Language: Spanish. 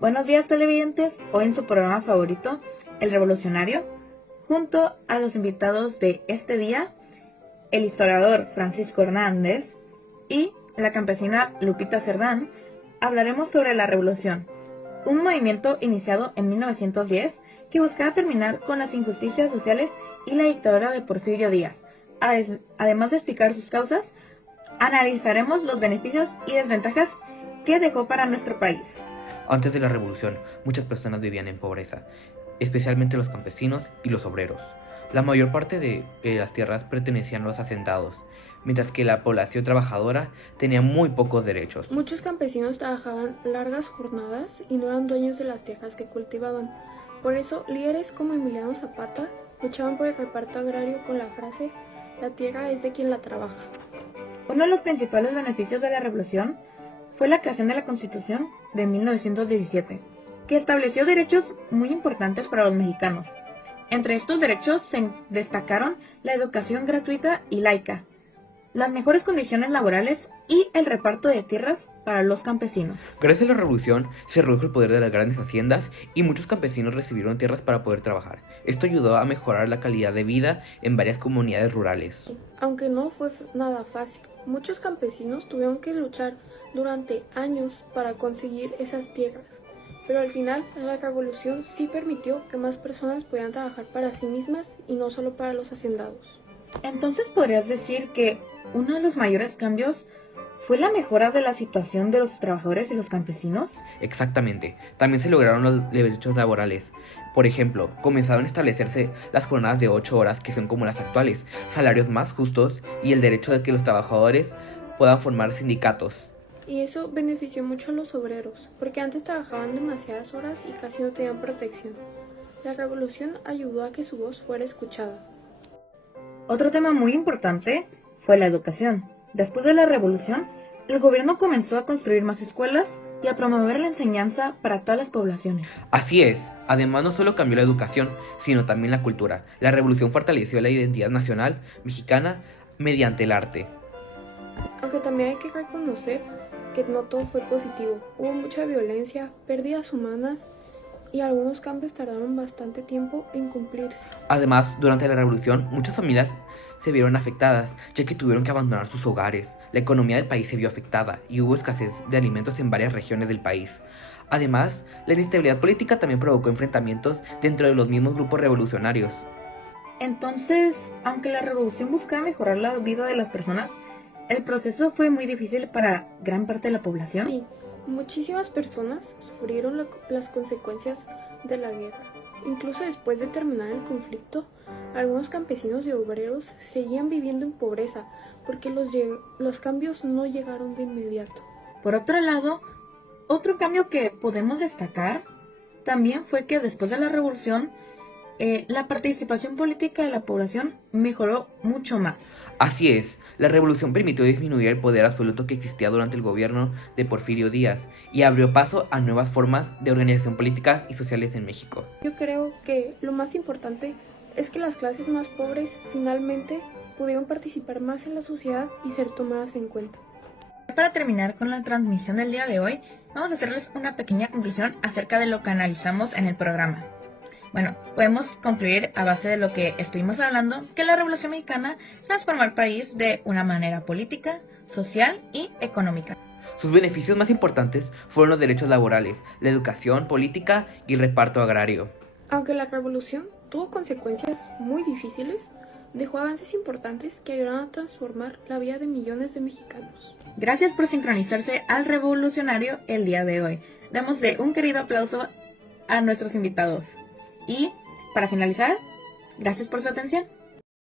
Buenos días televidentes, hoy en su programa favorito, El Revolucionario, junto a los invitados de este día, el historiador Francisco Hernández y la campesina Lupita Cerdán, hablaremos sobre la Revolución, un movimiento iniciado en 1910 que buscaba terminar con las injusticias sociales y la dictadura de Porfirio Díaz. Además de explicar sus causas, analizaremos los beneficios y desventajas que dejó para nuestro país. Antes de la revolución, muchas personas vivían en pobreza, especialmente los campesinos y los obreros. La mayor parte de las tierras pertenecían a los hacendados, mientras que la población trabajadora tenía muy pocos derechos. Muchos campesinos trabajaban largas jornadas y no eran dueños de las tierras que cultivaban. Por eso, líderes como Emiliano Zapata luchaban por el reparto agrario con la frase «La tierra es de quien la trabaja». Uno de los principales beneficios de la revolución fue la creación de la Constitución de 1917, que estableció derechos muy importantes para los mexicanos. Entre estos derechos se destacaron la educación gratuita y laica, las mejores condiciones laborales y el reparto de tierras para los campesinos. Gracias a la revolución se redujo el poder de las grandes haciendas y muchos campesinos recibieron tierras para poder trabajar. Esto ayudó a mejorar la calidad de vida en varias comunidades rurales. Aunque no fue nada fácil, muchos campesinos tuvieron que luchar durante años para conseguir esas tierras. Pero al final, la revolución sí permitió que más personas pudieran trabajar para sí mismas y no solo para los hacendados. Entonces, ¿podrías decir que uno de los mayores cambios fue la mejora de la situación de los trabajadores y los campesinos? Exactamente. También se lograron los derechos laborales. Por ejemplo, comenzaron a establecerse las jornadas de 8 horas, que son como las actuales, salarios más justos y el derecho de que los trabajadores puedan formar sindicatos. Y eso benefició mucho a los obreros, porque antes trabajaban demasiadas horas y casi no tenían protección. La revolución ayudó a que su voz fuera escuchada. Otro tema muy importante fue la educación. Después de la revolución, el gobierno comenzó a construir más escuelas y a promover la enseñanza para todas las poblaciones. Así es, además no solo cambió la educación, sino también la cultura. La revolución fortaleció la identidad nacional mexicana mediante el arte. Aunque también hay que reconocer que no todo fue positivo. Hubo mucha violencia, pérdidas humanas y algunos cambios tardaron bastante tiempo en cumplirse. Además, durante la revolución, muchas familias se vieron afectadas, ya que tuvieron que abandonar sus hogares. La economía del país se vio afectada y hubo escasez de alimentos en varias regiones del país. Además, la inestabilidad política también provocó enfrentamientos dentro de los mismos grupos revolucionarios. Entonces, aunque la revolución buscaba mejorar la vida de las personas, el proceso fue muy difícil para gran parte de la población. Sí, muchísimas personas sufrieron las consecuencias de la guerra. Incluso después de terminar el conflicto, algunos campesinos y obreros seguían viviendo en pobreza porque los cambios no llegaron de inmediato. Por otro lado, otro cambio que podemos destacar también fue que después de la revolución, la participación política de la población mejoró mucho más. Así es, la revolución permitió disminuir el poder absoluto que existía durante el gobierno de Porfirio Díaz y abrió paso a nuevas formas de organización políticas y sociales en México. Yo creo que lo más importante es que las clases más pobres finalmente pudieron participar más en la sociedad y ser tomadas en cuenta. Para terminar con la transmisión del día de hoy, vamos a hacerles una pequeña conclusión acerca de lo que analizamos en el programa. Bueno, podemos concluir a base de lo que estuvimos hablando que la Revolución Mexicana transformó al país de una manera política, social y económica. Sus beneficios más importantes fueron los derechos laborales, la educación, política y el reparto agrario. Aunque la revolución tuvo consecuencias muy difíciles, dejó avances importantes que ayudaron a transformar la vida de millones de mexicanos. Gracias por sincronizarse al Revolucionario el día de hoy. Démosle un querido aplauso a nuestros invitados. Y, para finalizar, gracias por su atención.